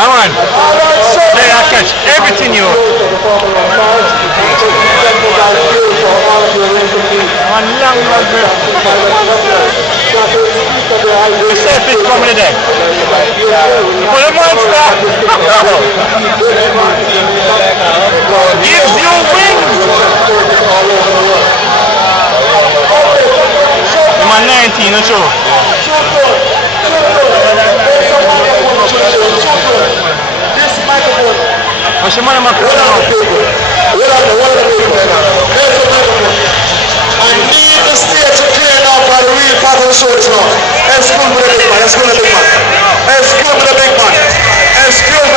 Rowan, play that catch. Everything you. The selfish coming today. For the monster. Gives you wings. Man 19, not true. What's your money, my friend? I need the stage to clear now for the real part of the show now. Excuse me, the big man. Excuse me, the big man. Excuse me, the big man. Excuse me.